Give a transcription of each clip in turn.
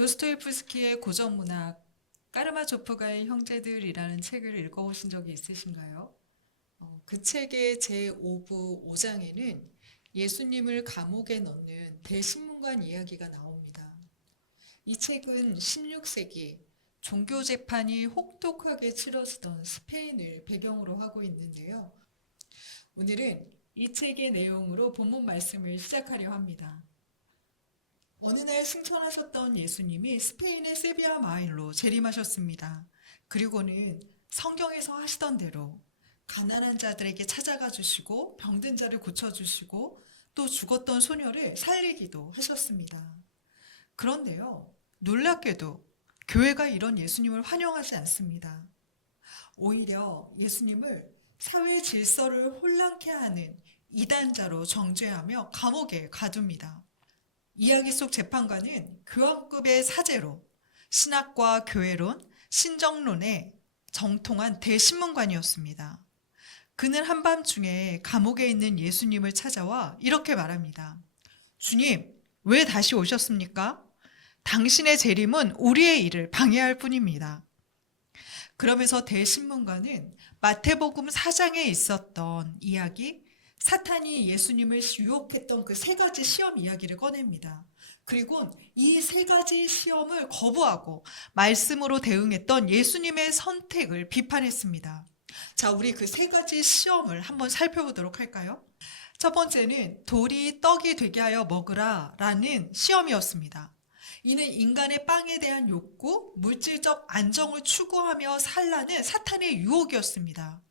도스토옙스키의 고전문학 까르마조프가의 형제들이라는 책을 읽어보신 적이 있으신가요? 그 책의 제5부 5장에는 예수님을 감옥에 넣는 대신문관 이야기가 나옵니다. 이 책은 16세기 종교 재판이 혹독하게 치러지던 스페인을 배경으로 하고 있는데요. 오늘은 이 책의 내용으로 본문 말씀을 시작하려 합니다. 어느 날 승천하셨던 예수님이 스페인의 세비야 마을로 재림하셨습니다. 그리고는 성경에서 하시던 대로 가난한 자들에게 찾아가 주시고 병든 자를 고쳐주시고 또 죽었던 소녀를 살리기도 하셨습니다. 그런데요, 놀랍게도 교회가 이런 예수님을 환영하지 않습니다. 오히려 예수님을 사회 질서를 혼란케 하는 이단자로 정죄하며 감옥에 가둡니다. 이야기 속 재판관은 교황급의 사제로 신학과 교회론, 신정론에 정통한 대신문관이었습니다. 그는 한밤중에 감옥에 있는 예수님을 찾아와 이렇게 말합니다. 주님, 왜 다시 오셨습니까? 당신의 재림은 우리의 일을 방해할 뿐입니다. 그러면서 대신문관은 마태복음 4장에 있었던 이야기, 사탄이 예수님을 유혹했던 그 세 가지 시험 이야기를 꺼냅니다. 그리고 이 세 가지 시험을 거부하고 말씀으로 대응했던 예수님의 선택을 비판했습니다. 자, 우리 그 세 가지 시험을 한번 살펴보도록 할까요? 첫 번째는 돌이 떡이 되게 하여 먹으라 라는 시험이었습니다. 이는 인간의 빵에 대한 욕구, 물질적 안정을 추구하며 살라는 사탄의 유혹이었습니다.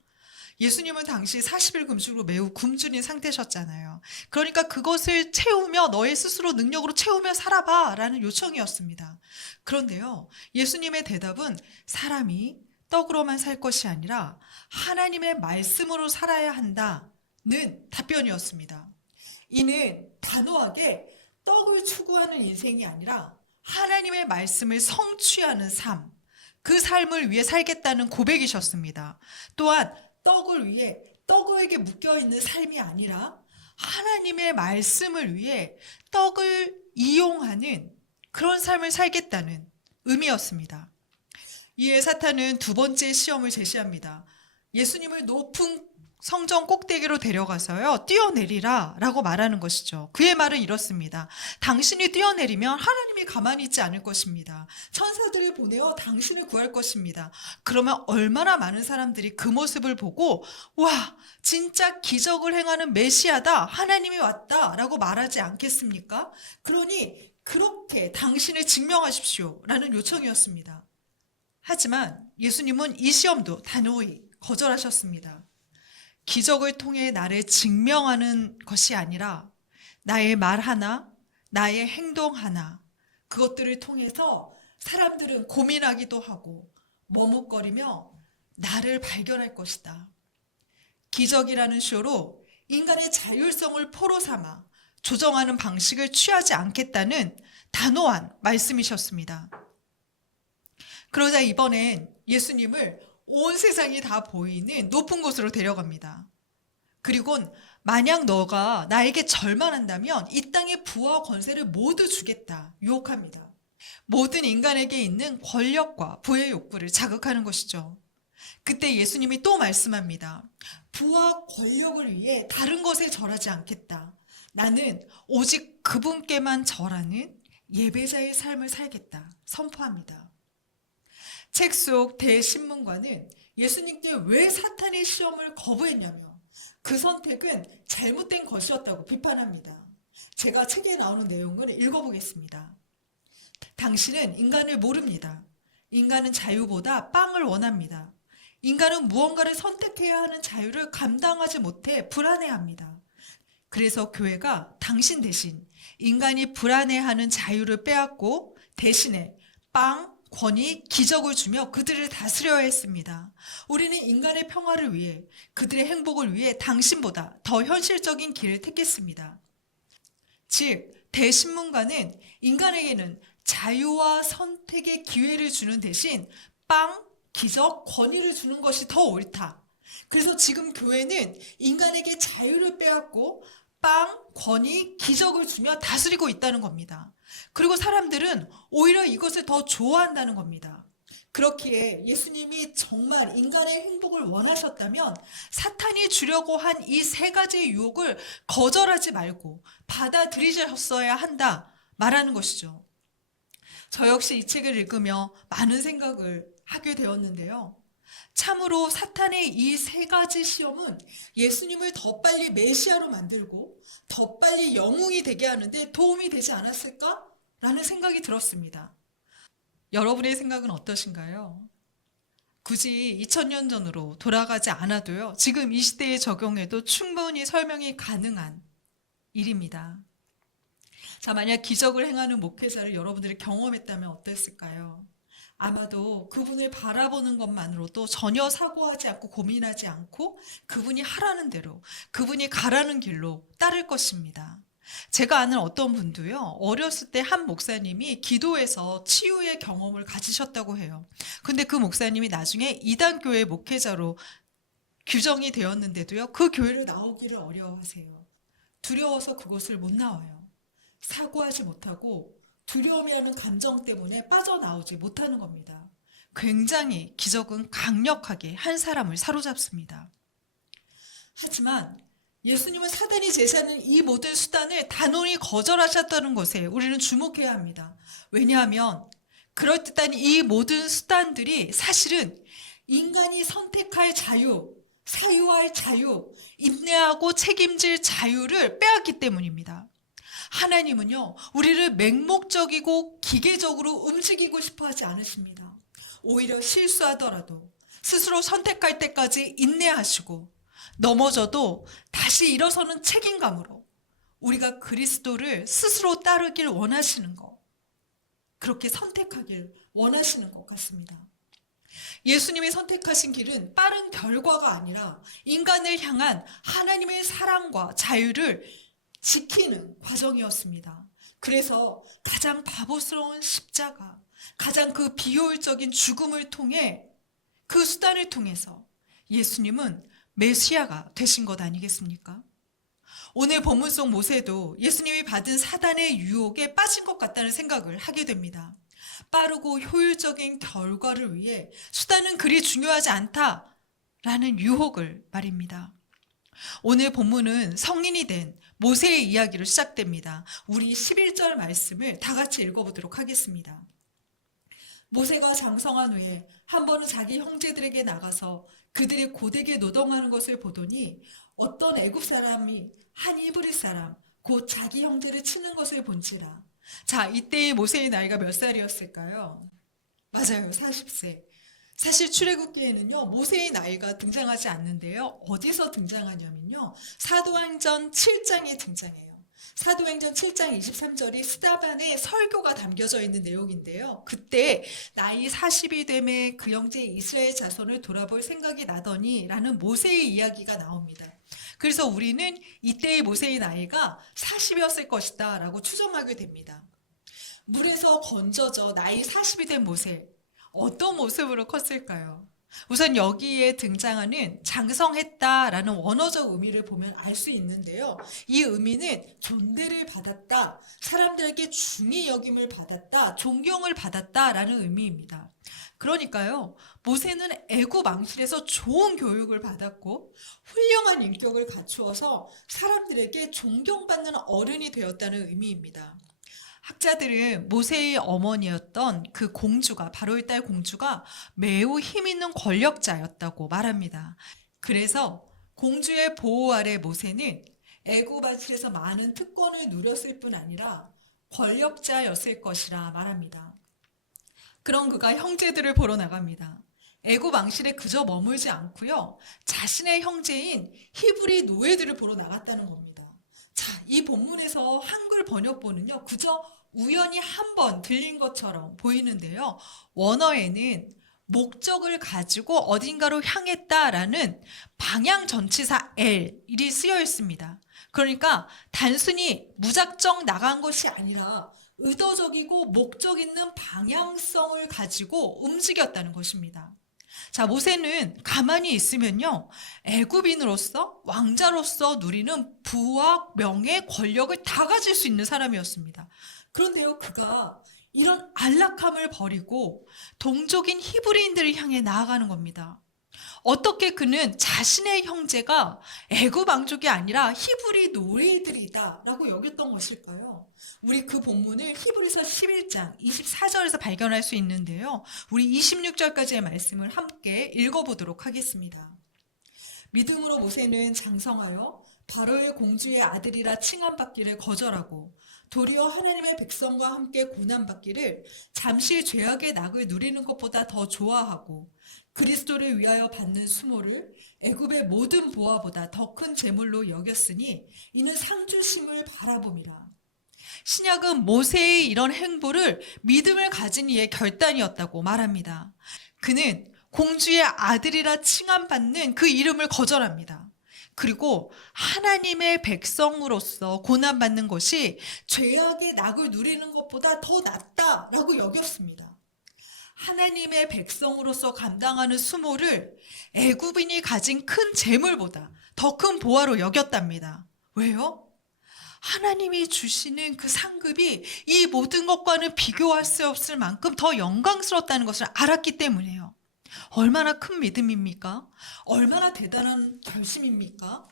예수님은 당시 40일 금식으로 매우 굶주린 상태셨잖아요. 그러니까 그것을 채우며 너의 스스로 능력으로 채우며 살아봐 라는 요청이었습니다. 그런데요, 예수님의 대답은 사람이 떡으로만 살 것이 아니라 하나님의 말씀으로 살아야 한다는 답변이었습니다. 이는 단호하게 떡을 추구하는 인생이 아니라 하나님의 말씀을 성취하는 삶, 그 삶을 위해 살겠다는 고백이셨습니다. 또한 떡을 위해 떡에게 묶여있는 삶이 아니라 하나님의 말씀을 위해 떡을 이용하는 그런 삶을 살겠다는 의미였습니다. 이에 사탄은 두 번째 시험을 제시합니다. 예수님을 높은 성전 꼭대기로 데려가서요, 뛰어내리라 라고 말하는 것이죠. 그의 말은 이렇습니다. 당신이 뛰어내리면 하나님이 가만히 있지 않을 것입니다. 천사들이 보내어 당신을 구할 것입니다. 그러면 얼마나 많은 사람들이 그 모습을 보고 와, 진짜 기적을 행하는 메시아다, 하나님이 왔다 라고 말하지 않겠습니까? 그러니 그렇게 당신을 증명하십시오 라는 요청이었습니다. 하지만 예수님은 이 시험도 단호히 거절하셨습니다. 기적을 통해 나를 증명하는 것이 아니라 나의 말 하나, 나의 행동 하나, 그것들을 통해서 사람들은 고민하기도 하고 머뭇거리며 나를 발견할 것이다. 기적이라는 쇼로 인간의 자율성을 포로 삼아 조정하는 방식을 취하지 않겠다는 단호한 말씀이셨습니다. 그러자 이번엔 예수님을 온 세상이 다 보이는 높은 곳으로 데려갑니다. 그리곤 만약 너가 나에게 절만한다면 이 땅의 부와 권세를 모두 주겠다 유혹합니다. 모든 인간에게 있는 권력과 부의 욕구를 자극하는 것이죠. 그때 예수님이 또 말씀합니다. 부와 권력을 위해 다른 것에 절하지 않겠다. 나는 오직 그분께만 절하는 예배자의 삶을 살겠다 선포합니다. 책 속 대신문관은 예수님께 왜 사탄의 시험을 거부했냐며 그 선택은 잘못된 것이었다고 비판합니다. 제가 책에 나오는 내용을 읽어보겠습니다. 당신은 인간을 모릅니다. 인간은 자유보다 빵을 원합니다. 인간은 무언가를 선택해야 하는 자유를 감당하지 못해 불안해합니다. 그래서 교회가 당신 대신 인간이 불안해하는 자유를 빼앗고 대신에 빵, 권위, 기적을 주며 그들을 다스려야 했습니다. 우리는 인간의 평화를 위해, 그들의 행복을 위해 당신보다 더 현실적인 길을 택했습니다. 즉, 대신문관은 인간에게는 자유와 선택의 기회를 주는 대신 빵, 기적, 권위를 주는 것이 더 옳다. 그래서 지금 교회는 인간에게 자유를 빼앗고 빵, 권위, 기적을 주며 다스리고 있다는 겁니다. 그리고 사람들은 오히려 이것을 더 좋아한다는 겁니다. 그렇기에 예수님이 정말 인간의 행복을 원하셨다면 사탄이 주려고 한 이 세 가지의 유혹을 거절하지 말고 받아들이셨어야 한다 말하는 것이죠. 저 역시 이 책을 읽으며 많은 생각을 하게 되었는데요. 참으로 사탄의 이 세 가지 시험은 예수님을 더 빨리 메시아로 만들고 더 빨리 영웅이 되게 하는데 도움이 되지 않았을까? 라는 생각이 들었습니다. 여러분의 생각은 어떠신가요? 굳이 2000년 전으로 돌아가지 않아도요, 지금 이 시대에 적용해도 충분히 설명이 가능한 일입니다. 자, 만약 기적을 행하는 목회자를 여러분들이 경험했다면 어땠을까요? 아마도 그분을 바라보는 것만으로도 전혀 사고하지 않고 고민하지 않고 그분이 하라는 대로, 그분이 가라는 길로 따를 것입니다. 제가 아는 어떤 분도요, 어렸을 때 한 목사님이 기도해서 치유의 경험을 가지셨다고 해요. 근데 그 목사님이 나중에 이단교회 목회자로 규정이 되었는데도요, 그 교회를 나오기를 어려워하세요. 두려워서 그곳을 못 나와요. 사고하지 못하고 두려움이라는 감정 때문에 빠져나오지 못하는 겁니다. 굉장히 기적은 강력하게 한 사람을 사로잡습니다. 하지만 예수님은 사단이 제시하는 이 모든 수단을 단호히 거절하셨다는 것에 우리는 주목해야 합니다. 왜냐하면 그럴듯한 이 모든 수단들이 사실은 인간이 선택할 자유, 사유할 자유, 인내하고 책임질 자유를 빼앗기 때문입니다. 하나님은요, 우리를 맹목적이고 기계적으로 움직이고 싶어 하지 않으십니다. 오히려 실수하더라도 스스로 선택할 때까지 인내하시고 넘어져도 다시 일어서는 책임감으로 우리가 그리스도를 스스로 따르길 원하시는 것, 그렇게 선택하길 원하시는 것 같습니다. 예수님이 선택하신 길은 빠른 결과가 아니라 인간을 향한 하나님의 사랑과 자유를 지키는 과정이었습니다. 그래서 가장 바보스러운 십자가, 가장 그 비효율적인 죽음을 통해 그 수단을 통해서 예수님은 메시아가 되신 것 아니겠습니까? 오늘 본문 속 모세도 예수님이 받은 사단의 유혹에 빠진 것 같다는 생각을 하게 됩니다. 빠르고 효율적인 결과를 위해 수단은 그리 중요하지 않다라는 유혹을 말입니다. 오늘 본문은 성인이 된 모세의 이야기로 시작됩니다. 우리 11절 말씀을 다 같이 읽어보도록 하겠습니다. 모세가 장성한 후에 한 번은 자기 형제들에게 나가서 그들이 고되게 노동하는 것을 보더니 어떤 애굽 사람이 한 이브리 사람 곧 자기 형제를 치는 것을 본지라. 자, 이때의 모세의 나이가 몇 살이었을까요? 맞아요, 40세. 사실 출애굽기에는요, 모세의 나이가 등장하지 않는데요. 어디서 등장하냐면요, 사도행전 7장에 등장해요. 사도행전 7장 23절이 스데반의 설교가 담겨져 있는 내용인데요. 그때 나이 40이 되매 그 형제 이스라엘 자손을 돌아볼 생각이 나더니 라는 모세의 이야기가 나옵니다. 그래서 우리는 이때의 모세의 나이가 40이었을 것이다 라고 추정하게 됩니다. 물에서 건져져 나이 40이 된 모세, 어떤 모습으로 컸을까요? 우선 여기에 등장하는 장성했다라는 원어적 의미를 보면 알 수 있는데요. 이 의미는 존대를 받았다, 사람들에게 중히 여김을 받았다, 존경을 받았다라는 의미입니다. 그러니까요, 모세는 애굽 왕실에서 좋은 교육을 받았고 훌륭한 인격을 갖추어서 사람들에게 존경받는 어른이 되었다는 의미입니다. 학자들은 모세의 어머니였던 그 공주가, 바로의 딸 공주가 매우 힘있는 권력자였다고 말합니다. 그래서 공주의 보호 아래 모세는 애굽 왕실에서 많은 특권을 누렸을 뿐 아니라 권력자였을 것이라 말합니다. 그런 그가 형제들을 보러 나갑니다. 애굽 왕실에 그저 머물지 않고요, 자신의 형제인 히브리 노예들을 보러 나갔다는 겁니다. 자, 이 본문에서 한글 번역본은요, 그저 우연히 한 번 들린 것처럼 보이는데요. 원어에는 목적을 가지고 어딘가로 향했다라는 방향 전치사 L이 쓰여 있습니다. 그러니까 단순히 무작정 나간 것이 아니라 의도적이고 목적 있는 방향성을 가지고 움직였다는 것입니다. 자, 모세는 가만히 있으면요, 애굽인으로서 왕자로서 누리는 부와 명예, 권력을 다 가질 수 있는 사람이었습니다. 그런데요, 그가 이런 안락함을 버리고 동족인 히브리인들을 향해 나아가는 겁니다. 어떻게 그는 자신의 형제가 애굽 왕족이 아니라 히브리 노예들이다라고 여겼던 것일까요? 우리 그 본문을 히브리서 11장 24절에서 발견할 수 있는데요. 우리 26절까지의 말씀을 함께 읽어보도록 하겠습니다. 믿음으로 모세는 장성하여 바로의 공주의 아들이라 칭함받기를 거절하고 도리어 하나님의 백성과 함께 고난받기를 잠시 죄악의 낙을 누리는 것보다 더 좋아하고 그리스도를 위하여 받는 수모를 애굽의 모든 보화보다 더 큰 재물로 여겼으니 이는 상 주심을 바라봄이라. 신약은 모세의 이런 행보를 믿음을 가진 이의 결단이었다고 말합니다. 그는 공주의 아들이라 칭함받는 그 이름을 거절합니다. 그리고 하나님의 백성으로서 고난받는 것이 죄악의 낙을 누리는 것보다 더 낫다라고 여겼습니다. 하나님의 백성으로서 감당하는 수모를 애굽인이 가진 큰 재물보다 더 큰 보화로 여겼답니다. 왜요? 하나님이 주시는 그 상급이 이 모든 것과는 비교할 수 없을 만큼 더 영광스럽다는 것을 알았기 때문이에요. 얼마나 큰 믿음입니까? 얼마나 대단한 결심입니까?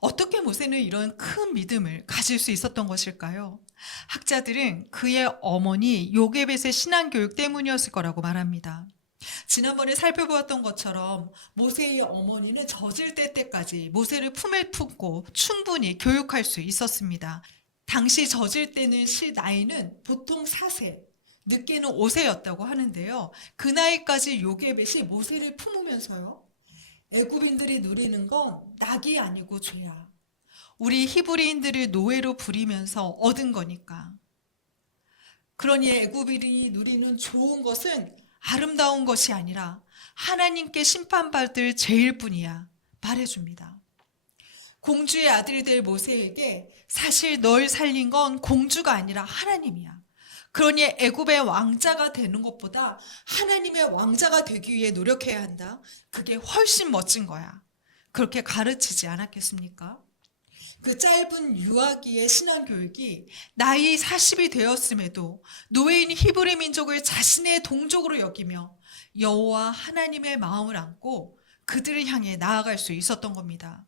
어떻게 모세는 이런 큰 믿음을 가질 수 있었던 것일까요? 학자들은 그의 어머니 요게벳의 신앙교육 때문이었을 거라고 말합니다. 지난번에 살펴보았던 것처럼 모세의 어머니는 젖을 뗄 때까지 모세를 품에 품고 충분히 교육할 수 있었습니다. 당시 젖을 때는 시 나이는 보통 4세, 늦게는 5세였다고 하는데요. 그 나이까지 요게벳이 모세를 품으면서요, 애굽인들이 누리는 건 낙이 아니고 죄야. 우리 히브리인들을 노예로 부리면서 얻은 거니까. 그러니 애굽인이 누리는 좋은 것은 아름다운 것이 아니라 하나님께 심판받을 죄일 뿐이야 말해줍니다. 공주의 아들이 될 모세에게 사실 널 살린 건 공주가 아니라 하나님이야. 그러니 애굽의 왕자가 되는 것보다 하나님의 왕자가 되기 위해 노력해야 한다. 그게 훨씬 멋진 거야. 그렇게 가르치지 않았겠습니까? 그 짧은 유아기의 신앙교육이 나이 40이 되었음에도 노예인 히브리 민족을 자신의 동족으로 여기며 여호와 하나님의 마음을 안고 그들을 향해 나아갈 수 있었던 겁니다.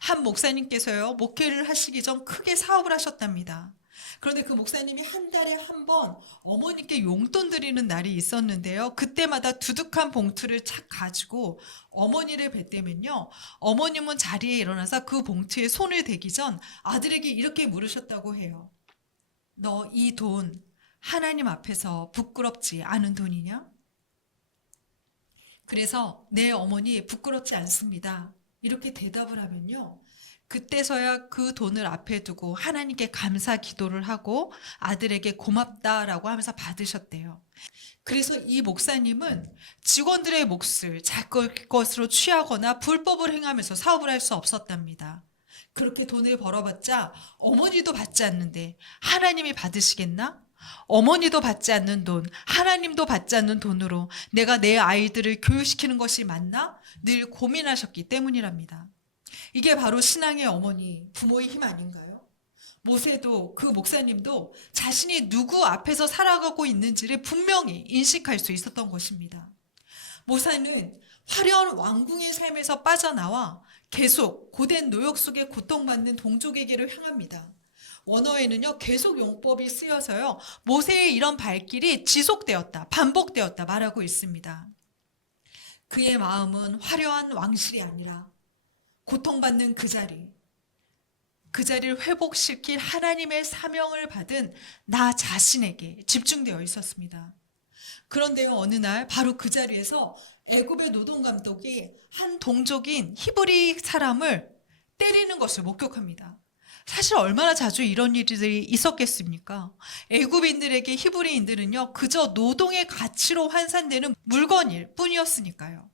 한 목사님께서요, 목회를 하시기 전 크게 사업을 하셨답니다. 그런데 그 목사님이 한 달에 한 번 어머니께 용돈 드리는 날이 있었는데요. 그때마다 두둑한 봉투를 착 가지고 어머니를 뵀다면요, 어머님은 자리에 일어나서 그 봉투에 손을 대기 전 아들에게 이렇게 물으셨다고 해요. 너 이 돈 하나님 앞에서 부끄럽지 않은 돈이냐? 그래서 내 어머니 부끄럽지 않습니다. 이렇게 대답을 하면요, 그때서야 그 돈을 앞에 두고 하나님께 감사 기도를 하고 아들에게 고맙다라고 하면서 받으셨대요. 그래서 이 목사님은 직원들의 몫을 자기 것으로 취하거나 불법을 행하면서 사업을 할 수 없었답니다. 그렇게 돈을 벌어봤자 어머니도 받지 않는데 하나님이 받으시겠나? 어머니도 받지 않는 돈, 하나님도 받지 않는 돈으로 내가 내 아이들을 교육시키는 것이 맞나? 늘 고민하셨기 때문이랍니다. 이게 바로 신앙의 어머니, 부모의 힘 아닌가요? 모세도 그 목사님도 자신이 누구 앞에서 살아가고 있는지를 분명히 인식할 수 있었던 것입니다. 모세는 화려한 왕궁의 삶에서 빠져나와 계속 고된 노역 속에 고통받는 동족에게로 향합니다. 원어에는요, 계속 용법이 쓰여서요, 모세의 이런 발길이 지속되었다, 반복되었다 말하고 있습니다. 그의 마음은 화려한 왕실이 아니라 고통받는 그 자리를 회복시킬 하나님의 사명을 받은 나 자신에게 집중되어 있었습니다. 그런데요, 어느 날 바로 그 자리에서 애굽의 노동감독이 한 동족인 히브리 사람을 때리는 것을 목격합니다. 사실 얼마나 자주 이런 일들이 있었겠습니까? 애굽인들에게 히브리인들은요, 그저 노동의 가치로 환산되는 물건일 뿐이었으니까요.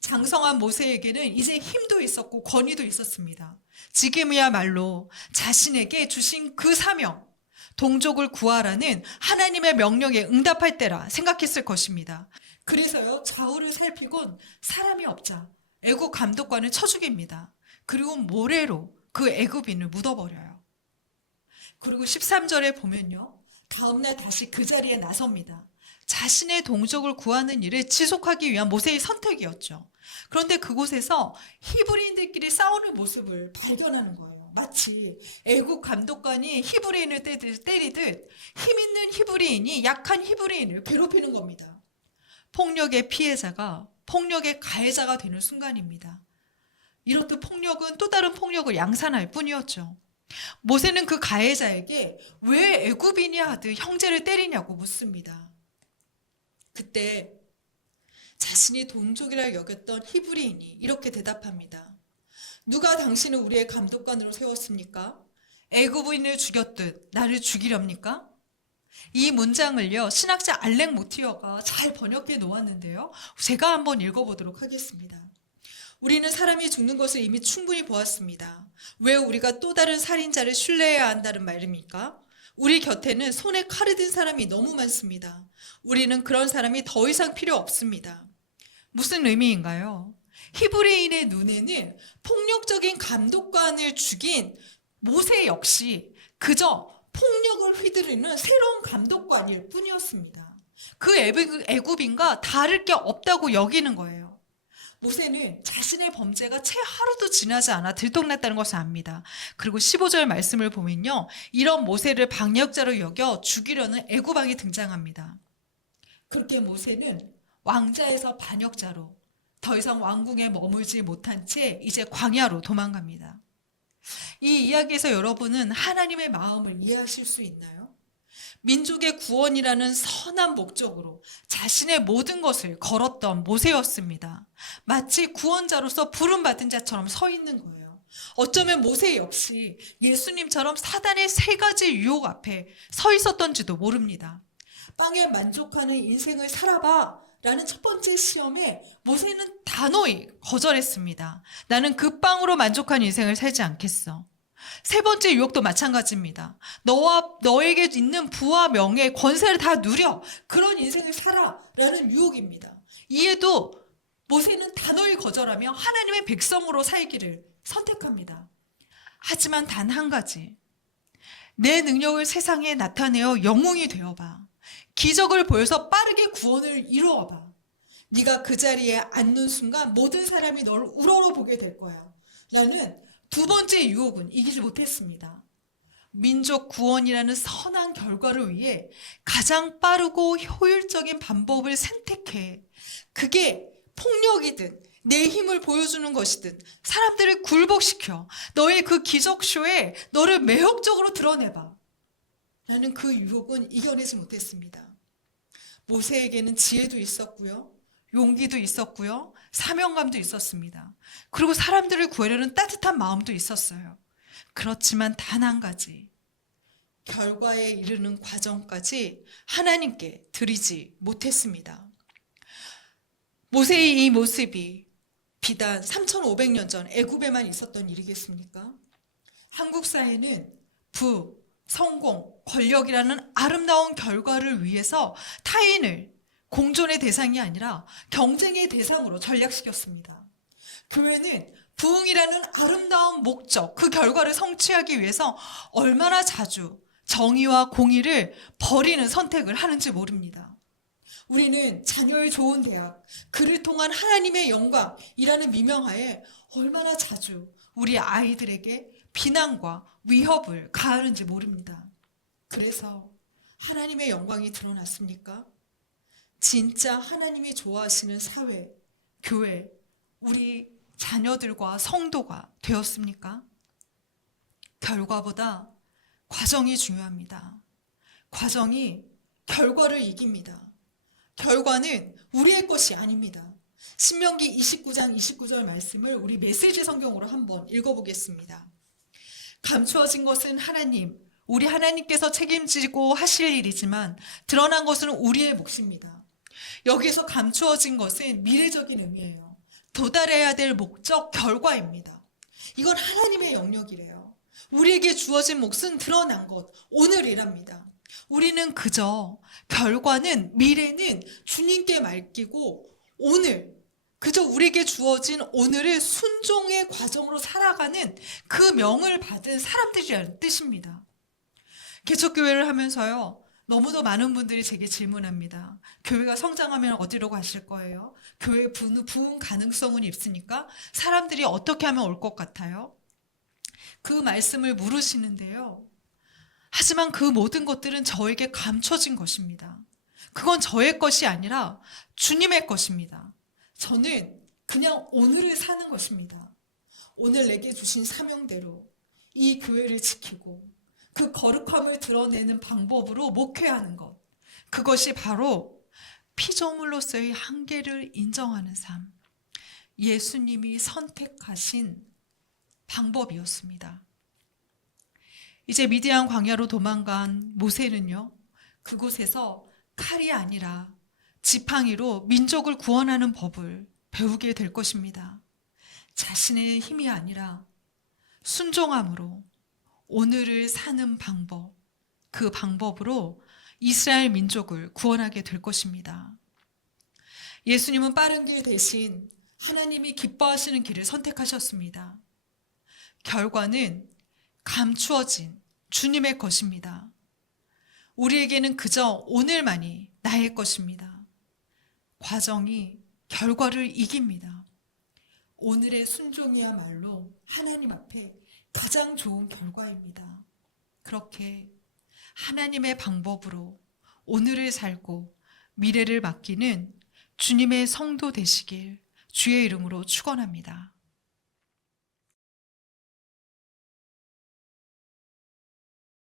장성한 모세에게는 이제 힘도 있었고 권위도 있었습니다. 지금이야말로 자신에게 주신 그 사명, 동족을 구하라는 하나님의 명령에 응답할 때라 생각했을 것입니다. 그래서요, 좌우를 살피곤 사람이 없자 애굽 감독관을 쳐 죽입니다. 그리고 모래로 그 애굽인을 묻어버려요. 그리고 13절에 보면요, 다음날 다시 그 자리에 나섭니다. 자신의 동족을 구하는 일을 지속하기 위한 모세의 선택이었죠. 그런데 그곳에서 히브리인들끼리 싸우는 모습을 발견하는 거예요. 마치 애국 감독관이 히브리인을 때리듯 힘 있는 히브리인이 약한 히브리인을 괴롭히는 겁니다. 폭력의 피해자가 폭력의 가해자가 되는 순간입니다. 이렇듯 폭력은 또 다른 폭력을 양산할 뿐이었죠. 모세는 그 가해자에게 왜 애굽인이 하듯 형제를 때리냐고 묻습니다. 그때 자신이 동족이라 여겼던 히브리인이 이렇게 대답합니다. 누가 당신을 우리의 감독관으로 세웠습니까? 애굽인을 죽였듯 나를 죽이렵니까? 이 문장을요, 신학자 알렉 모티어가 잘 번역해 놓았는데요. 제가 한번 읽어보도록 하겠습니다. 우리는 사람이 죽는 것을 이미 충분히 보았습니다. 왜 우리가 또 다른 살인자를 신뢰해야 한다는 말입니까? 우리 곁에는 손에 칼을 든 사람이 너무 많습니다. 우리는 그런 사람이 더 이상 필요 없습니다. 무슨 의미인가요? 히브리인의 눈에는 폭력적인 감독관을 죽인 모세 역시 그저 폭력을 휘두르는 새로운 감독관일 뿐이었습니다. 그 애굽인과 다를 게 없다고 여기는 거예요. 모세는 자신의 범죄가 채 하루도 지나지 않아 들통났다는 것을 압니다. 그리고 15절 말씀을 보면요, 이런 모세를 반역자로 여겨 죽이려는 애굽왕이 등장합니다. 그렇게 모세는 왕자에서 반역자로 더 이상 왕궁에 머물지 못한 채 이제 광야로 도망갑니다. 이 이야기에서 여러분은 하나님의 마음을 이해하실 수 있나요? 민족의 구원이라는 선한 목적으로 자신의 모든 것을 걸었던 모세였습니다. 마치 구원자로서 부름받은 자처럼 서 있는 거예요. 어쩌면 모세 역시 예수님처럼 사단의 세 가지 유혹 앞에 서 있었던지도 모릅니다. 빵에 만족하는 인생을 살아봐 라는 첫 번째 시험에 모세는 단호히 거절했습니다. 나는 그 빵으로 만족한 인생을 살지 않겠어. 세 번째 유혹도 마찬가지입니다. 너에게 있는 부와 명예, 권세를 다 누려. 그런 인생을 살아. 라는 유혹입니다. 이에도 모세는 단호히 거절하며 하나님의 백성으로 살기를 선택합니다. 하지만 단 한 가지. 내 능력을 세상에 나타내어 영웅이 되어봐. 기적을 보여서 빠르게 구원을 이루어봐. 네가 그 자리에 앉는 순간 모든 사람이 너를 우러러보게 될 거야. 라는 두 번째 유혹은 이기지 못했습니다. 민족 구원이라는 선한 결과를 위해 가장 빠르고 효율적인 방법을 선택해. 그게 폭력이든 내 힘을 보여주는 것이든 사람들을 굴복시켜 너의 그 기적쇼에 너를 매혹적으로 드러내봐. 라는 그 유혹은 이겨내지 못했습니다. 모세에게는 지혜도 있었고요. 용기도 있었고요. 사명감도 있었습니다. 그리고 사람들을 구하려는 따뜻한 마음도 있었어요. 그렇지만 단 한 가지, 결과에 이르는 과정까지 하나님께 드리지 못했습니다. 모세의 이 모습이 비단 3,500년 전 애굽에만 있었던 일이겠습니까? 한국 사회는 부, 성공, 권력이라는 아름다운 결과를 위해서 타인을 공존의 대상이 아니라 경쟁의 대상으로 전락시켰습니다. 교회는 부흥이라는 아름다운 목적, 그 결과를 성취하기 위해서 얼마나 자주 정의와 공의를 버리는 선택을 하는지 모릅니다. 우리는 자녀의 좋은 대학, 그를 통한 하나님의 영광이라는 미명하에 얼마나 자주 우리 아이들에게 비난과 위협을 가하는지 모릅니다. 그래서 하나님의 영광이 드러났습니까? 진짜 하나님이 좋아하시는 사회, 교회, 우리 자녀들과 성도가 되었습니까? 결과보다 과정이 중요합니다. 과정이 결과를 이깁니다. 결과는 우리의 것이 아닙니다. 신명기 29장 29절 말씀을 우리 메시지 성경으로 한번 읽어보겠습니다. 감추어진 것은 하나님, 우리 하나님께서 책임지고 하실 일이지만 드러난 것은 우리의 몫입니다. 여기서 감추어진 것은 미래적인 의미예요. 도달해야 될 목적, 결과입니다. 이건 하나님의 영역이래요. 우리에게 주어진 몫은 드러난 것, 오늘이랍니다. 우리는 그저 결과는, 미래는 주님께 맡기고 오늘, 그저 우리에게 주어진 오늘을 순종의 과정으로 살아가는 그 명을 받은 사람들이라는 뜻입니다. 개척교회를 하면서요, 너무도 많은 분들이 제게 질문합니다. 교회가 성장하면 어디로 가실 거예요? 교회 부흥 가능성은 있으니까 사람들이 어떻게 하면 올 것 같아요? 그 말씀을 물으시는데요. 하지만 그 모든 것들은 저에게 감춰진 것입니다. 그건 저의 것이 아니라 주님의 것입니다. 저는 그냥 오늘을 사는 것입니다. 오늘 내게 주신 사명대로 이 교회를 지키고 그 거룩함을 드러내는 방법으로 목회하는 것. 그것이 바로 피조물로서의 한계를 인정하는 삶. 예수님이 선택하신 방법이었습니다. 이제 미디안 광야로 도망간 모세는요, 그곳에서 칼이 아니라 지팡이로 민족을 구원하는 법을 배우게 될 것입니다. 자신의 힘이 아니라 순종함으로 오늘을 사는 방법, 그 방법으로 이스라엘 민족을 구원하게 될 것입니다. 예수님은 빠른 길 대신 하나님이 기뻐하시는 길을 선택하셨습니다. 결과는 감추어진 주님의 것입니다. 우리에게는 그저 오늘만이 나의 것입니다. 과정이 결과를 이깁니다. 오늘의 순종이야말로 하나님 앞에 가장 좋은 결과입니다. 그렇게 하나님의 방법으로 오늘을 살고 미래를 맡기는 주님의 성도 되시길 주의 이름으로 축원합니다.